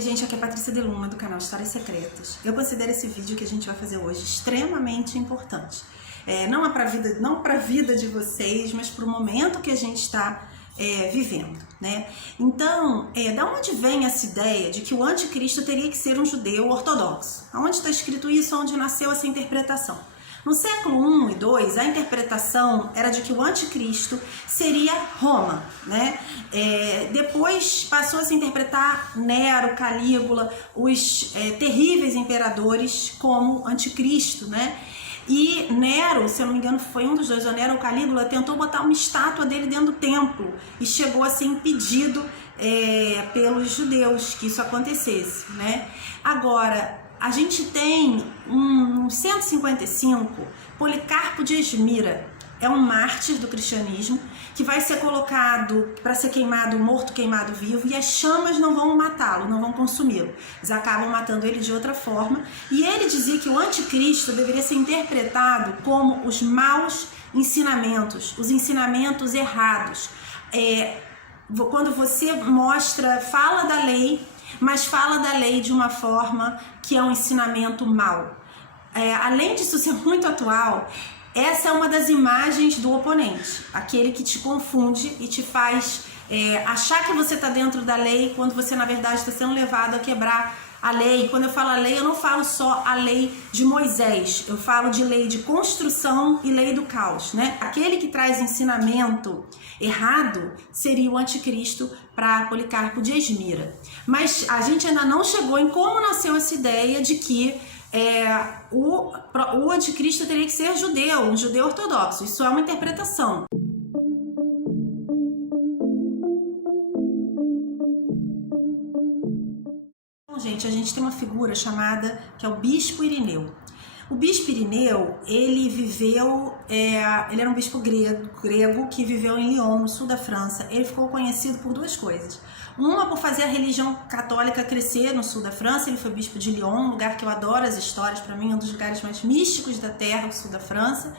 Oi gente, aqui é Patrícia de Luna do canal Histórias Secretas. Eu considero esse vídeo que a gente vai fazer hoje extremamente importante. Não para a vida de vocês, mas para o momento que a gente está vivendo, né? Então, da onde vem essa ideia de que o anticristo teria que ser um judeu ortodoxo? Aonde está escrito isso? Onde nasceu essa interpretação? No século I e II, a interpretação era de que o anticristo seria Roma, né? Depois passou a se interpretar Nero, Calígula, os terríveis imperadores como anticristo, né? E Nero, se eu não me engano, foi um dos dois, o Nero ou Calígula, tentou botar uma estátua dele dentro do templo e chegou a ser impedido pelos judeus que isso acontecesse, né? Agora, a gente tem um 155, Policarpo de Esmira, é um mártir do cristianismo que vai ser colocado para ser queimado, morto, queimado vivo, e as chamas não vão matá-lo, não vão consumi-lo. Eles acabam matando ele de outra forma. E ele dizia que o anticristo deveria ser interpretado como os maus ensinamentos, os ensinamentos errados. Quando você fala da lei, mas fala da lei de uma forma que é um ensinamento mau. Além disso ser muito atual, essa é uma das imagens do oponente, aquele que te confunde e te faz achar que você está dentro da lei, quando você na verdade está sendo levado a quebrar a lei. Quando eu falo a lei, eu não falo só a lei de Moisés, eu falo de lei de construção e lei do caos, né? Aquele que traz ensinamento errado seria o anticristo para Policarpo de Esmira. Mas a gente ainda não chegou em como nasceu essa ideia de que o anticristo teria que ser judeu, um judeu ortodoxo. Isso é uma interpretação. Gente, a gente tem uma figura chamada que é o Bispo Irineu. O Bispo Irineu, ele era um bispo grego que viveu em Lyon, no sul da França. Ele ficou conhecido por duas coisas. Uma, por fazer a religião católica crescer no sul da França. Ele foi bispo de Lyon, um lugar que eu adoro as histórias, para mim é um dos lugares mais místicos da terra, o sul da França.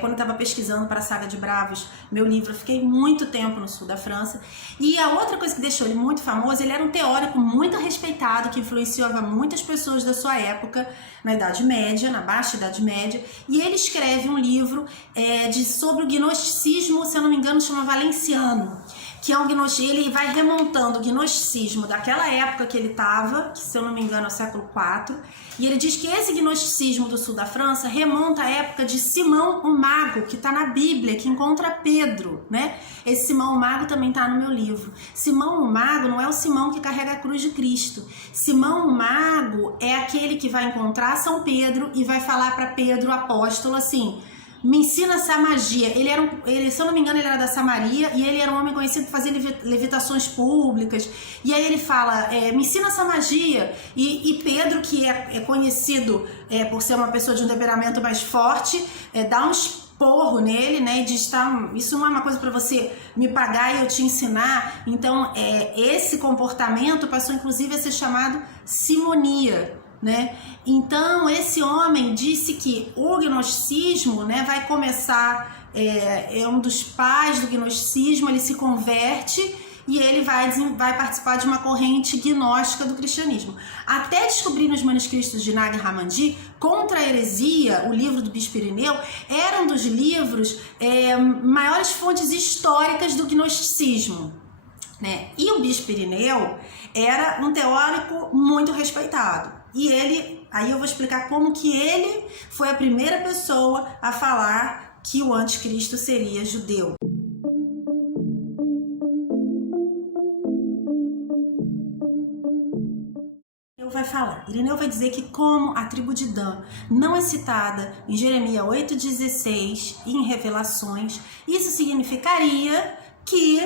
Quando eu estava pesquisando para a Saga de Bravos, meu livro, eu fiquei muito tempo no sul da França. E a outra coisa que deixou ele muito famoso, ele era um teórico muito respeitado, que influenciava muitas pessoas da sua época, na Idade Média, na Baixa Idade Média, e ele escreve um livro sobre o gnosticismo, se eu não me engano, chama Valenciano, que é um gnosticismo. Ele vai remontando o gnosticismo daquela época que ele estava, que se eu não me engano é o século IV, e ele diz que esse gnosticismo do sul da França remonta à época de Simão o Mago, que está na Bíblia, que encontra Pedro, né? Esse Simão o Mago também está no meu livro. Simão o Mago não é o Simão que carrega a cruz de Cristo. Simão o Mago é aquele que vai encontrar São Pedro e vai falar para Pedro, apóstolo, assim: me ensina essa magia. Ele, se eu não me engano, ele era da Samaria e ele era um homem conhecido por fazer levitações públicas. E aí ele fala, me ensina essa magia. E Pedro, que é conhecido por ser uma pessoa de um temperamento mais forte, dá um esporro nele, né? E diz, isso não é uma coisa para você me pagar e eu te ensinar. Então, esse comportamento passou inclusive a ser chamado simonia, né? Então esse homem disse que o gnosticismo, né, vai começar, é um dos pais do gnosticismo, ele se converte e ele vai participar de uma corrente gnóstica do cristianismo. Até descobrir nos manuscritos de Nag Hammadi, Contra a Heresia, o livro do Bispo Irineu, era um dos livros maiores fontes históricas do gnosticismo, né? E o Bispo Irineu era um teórico muito respeitado. E aí eu vou explicar como que ele foi a primeira pessoa a falar que o anticristo seria judeu. Irineu vai dizer que como a tribo de Dan não é citada em Jeremias 8,16 e em Revelações, isso significaria que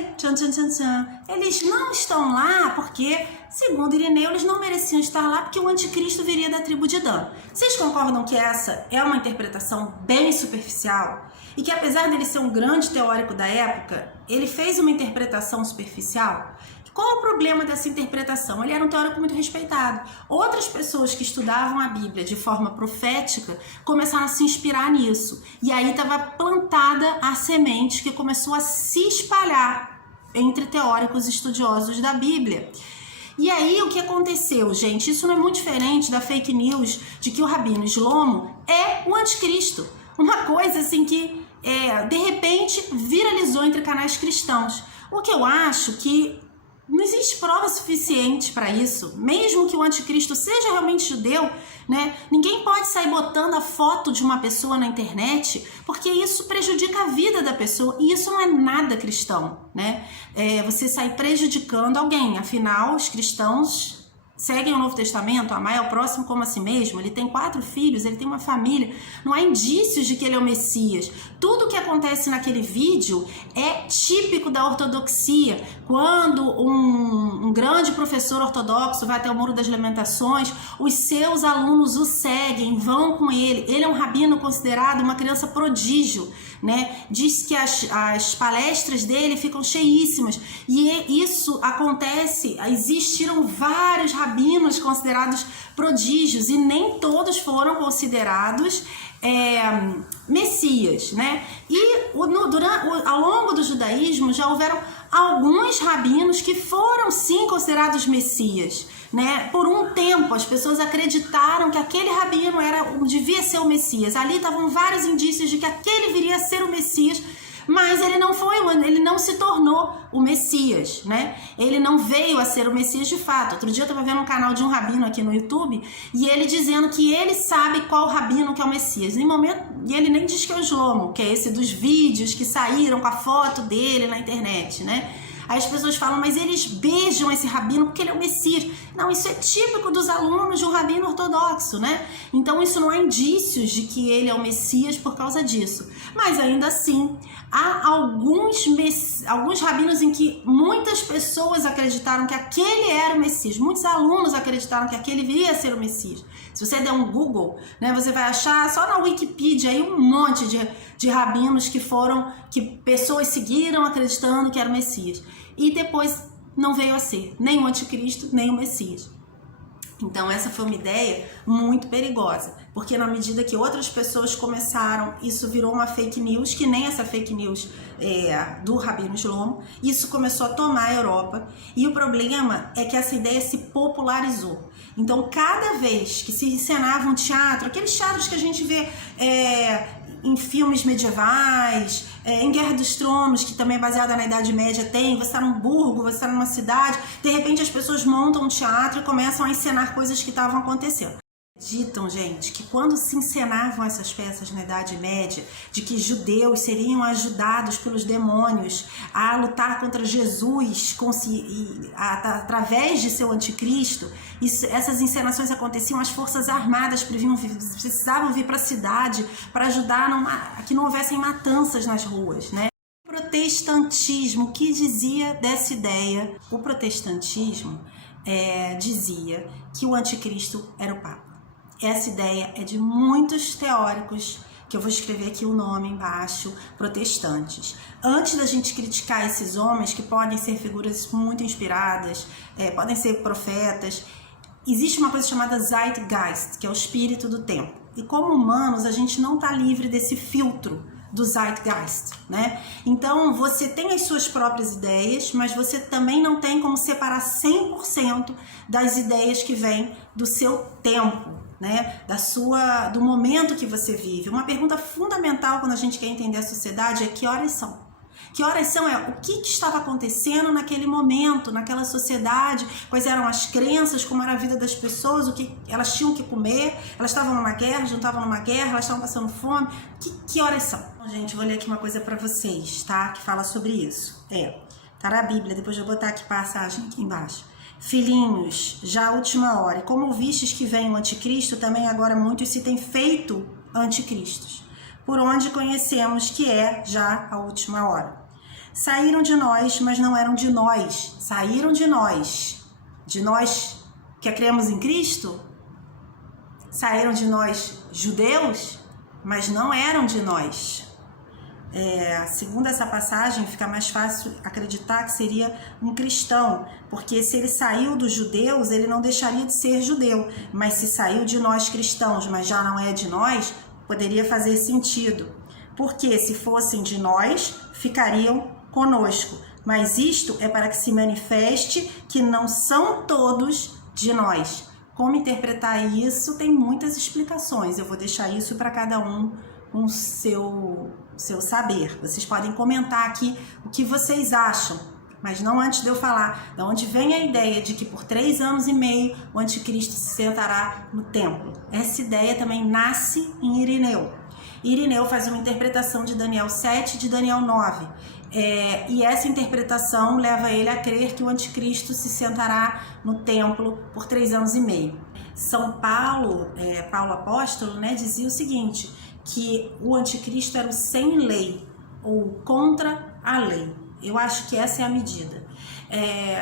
eles não estão lá porque, segundo Irineu, eles não mereciam estar lá porque o anticristo viria da tribo de Dan. Vocês concordam que essa é uma interpretação bem superficial? E que apesar dele ser um grande teórico da época, ele fez uma interpretação superficial? Qual o problema dessa interpretação? Ele era um teórico muito respeitado. Outras pessoas que estudavam a Bíblia de forma profética começaram a se inspirar nisso. E aí estava plantada a semente que começou a se espalhar entre teóricos estudiosos da Bíblia. E aí o que aconteceu, gente? Isso não é muito diferente da fake news de que o Rabino Shlomo é o anticristo. Uma coisa assim que de repente viralizou entre canais cristãos. O que eu acho que não existe prova suficiente para isso, mesmo que o anticristo seja realmente judeu, né? Ninguém pode sair botando a foto de uma pessoa na internet, porque isso prejudica a vida da pessoa e isso não é nada cristão, né? Você sair prejudicando alguém, afinal, os cristãos seguem o Novo Testamento, amar ao próximo como a si mesmo, ele tem 4 filhos, ele tem uma família, não há indícios de que ele é o Messias. Tudo o que acontece naquele vídeo é típico da ortodoxia. Quando um grande professor ortodoxo vai até o Muro das Lamentações, os seus alunos o seguem, vão com ele. Ele é um rabino considerado uma criança prodígio, né? Diz que as palestras dele ficam cheíssimas e isso acontece, existiram vários rabinos considerados prodígios e nem todos foram considerados messias, né? E ao longo do judaísmo já houveram alguns rabinos que foram sim considerados messias, né? Por um tempo as pessoas acreditaram que aquele rabino devia ser o Messias. Ali estavam vários indícios de que aquele viria a ser o Messias, mas ele não se tornou o Messias, né? Ele não veio a ser o Messias de fato. Outro dia eu estava vendo um canal de um rabino aqui no YouTube e ele dizendo que ele sabe qual rabino que é o Messias. E ele nem diz que é o Shlomo, que é esse dos vídeos que saíram com a foto dele na internet, né? Aí as pessoas falam, mas eles beijam esse rabino porque ele é o Messias. Não, isso é típico dos alunos de um rabino ortodoxo, né? Então isso não há indícios de que ele é o Messias por causa disso. Mas ainda assim, há alguns rabinos em que muitas pessoas acreditaram que aquele era o Messias. Muitos alunos acreditaram que aquele viria a ser o Messias. Se você der um Google, né, você vai achar só na Wikipedia aí um monte de rabinos que pessoas seguiram acreditando que era o Messias. E depois não veio a ser nem o anticristo, nem o Messias. Então essa foi uma ideia muito perigosa, porque na medida que outras pessoas começaram, isso virou uma fake news, que nem essa fake news do Rabino Shlomo, isso começou a tomar a Europa, e o problema é que essa ideia se popularizou. Então cada vez que se encenava um teatro, aqueles teatros que a gente vê em filmes medievais, em Guerra dos Tronos, que também é baseada na Idade Média, você está num burgo, você está numa cidade, de repente as pessoas montam um teatro e começam a encenar coisas que estavam acontecendo. Acreditam, gente, que quando se encenavam essas peças na Idade Média, de que judeus seriam ajudados pelos demônios a lutar contra Jesus através de seu anticristo, essas encenações aconteciam, as forças armadas precisavam vir para a cidade para ajudar a que não houvessem matanças nas ruas, né? O protestantismo, o que dizia dessa ideia? O protestantismo dizia que o anticristo era o Papa. Essa ideia é de muitos teóricos, que eu vou escrever aqui o nome embaixo, protestantes. Antes da gente criticar esses homens, que podem ser figuras muito inspiradas, podem ser profetas, existe uma coisa chamada Zeitgeist, que é o espírito do tempo. E como humanos, a gente não está livre desse filtro do Zeitgeist, né? Então, você tem as suas próprias ideias, mas você também não tem como separar 100% das ideias que vêm do seu tempo, né? Do momento que você vive. Uma pergunta fundamental quando a gente quer entender a sociedade é: que horas são? Que horas são? O que estava acontecendo naquele momento, naquela sociedade, quais eram as crenças, como era a vida das pessoas, o que elas tinham que comer, elas estavam numa guerra, não estavam numa guerra, elas estavam passando fome. Que horas são? Bom, gente, vou ler aqui uma coisa para vocês, tá? Que fala sobre isso. Tá na Bíblia, depois eu vou botar aqui passagem aqui embaixo. Filhinhos, já a última hora, e como vistes que vem o anticristo, também agora muitos se têm feito anticristos, por onde conhecemos que é já a última hora. Saíram de nós, mas não eram de nós. Saíram de nós que cremos em Cristo? Saíram de nós judeus, mas não eram de nós. Segundo essa passagem, fica mais fácil acreditar que seria um cristão, porque se ele saiu dos judeus, ele não deixaria de ser judeu, mas se saiu de nós cristãos, mas já não é de nós, poderia fazer sentido, porque se fossem de nós, ficariam conosco, mas isto é para que se manifeste que não são todos de nós. Como interpretar isso? Tem muitas explicações. Eu vou deixar isso para cada um com o seu saber. Vocês podem comentar aqui o que vocês acham, mas não antes de eu falar de onde vem a ideia de que por 3 anos e meio o anticristo se sentará no templo. Essa ideia também nasce em Irineu. Irineu faz uma interpretação de Daniel 7 e de Daniel 9. E essa interpretação leva ele a crer que o anticristo se sentará no templo por 3 anos e meio. São Paulo, Paulo apóstolo, né, dizia o seguinte, que o anticristo era o sem lei, ou contra a lei. Eu acho que essa é a medida.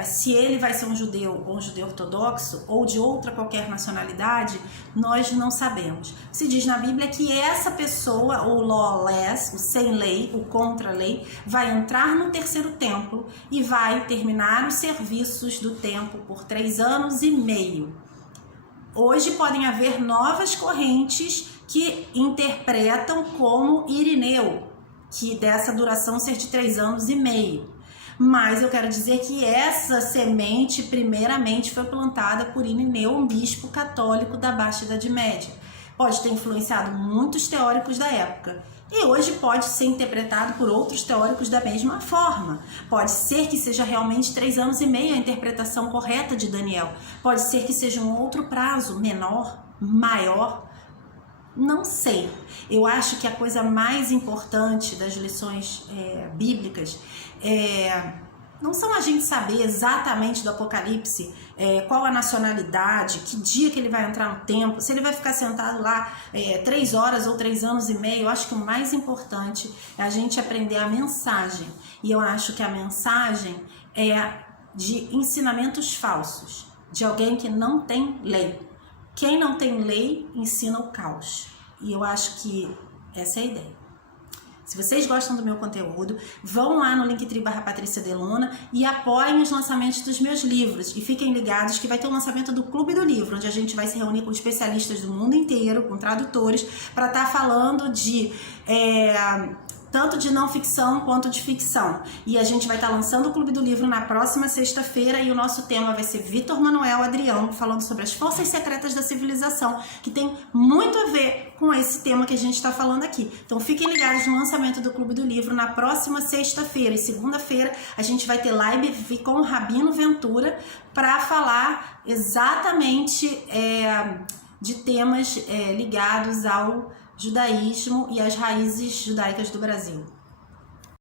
Se ele vai ser um judeu ou um judeu ortodoxo ou de outra qualquer nacionalidade, nós não sabemos. Se diz na Bíblia que essa pessoa, o lawless, o sem lei, o contra a lei, vai entrar no terceiro templo e vai terminar os serviços do templo por 3 anos e meio. Hoje podem haver novas correntes que interpretam como Irineu, que dessa duração ser de 3 anos e meio. Mas eu quero dizer que essa semente primeiramente foi plantada por Irineu, um bispo católico da Baixa Idade Média. Pode ter influenciado muitos teóricos da época. E hoje pode ser interpretado por outros teóricos da mesma forma. Pode ser que seja realmente 3 anos e meio a interpretação correta de Daniel. Pode ser que seja um outro prazo, menor, maior. Não sei. Eu acho que a coisa mais importante das lições bíblicas não são a gente saber exatamente do Apocalipse, qual a nacionalidade, que dia que ele vai entrar no templo, se ele vai ficar sentado lá 3 horas ou 3 anos e meio. Eu acho que o mais importante é a gente aprender a mensagem. E eu acho que a mensagem é de ensinamentos falsos, de alguém que não tem lei. Quem não tem lei ensina o caos. E eu acho que essa é a ideia. Se vocês gostam do meu conteúdo, vão lá no Linktree/Patrícia Deluna e apoiem os lançamentos dos meus livros. E fiquem ligados que vai ter o lançamento do Clube do Livro, onde a gente vai se reunir com especialistas do mundo inteiro, com tradutores, para estar falando de tanto de não ficção quanto de ficção. E a gente vai estar lançando o Clube do Livro na próxima sexta-feira e o nosso tema vai ser Vitor Manuel Adrião, falando sobre as forças secretas da civilização, que tem muito a ver com esse tema que a gente está falando aqui. Então fiquem ligados no lançamento do Clube do Livro na próxima sexta-feira. E segunda-feira a gente vai ter live com o Rabino Ventura para falar exatamente de temas ligados ao judaísmo e as raízes judaicas do Brasil.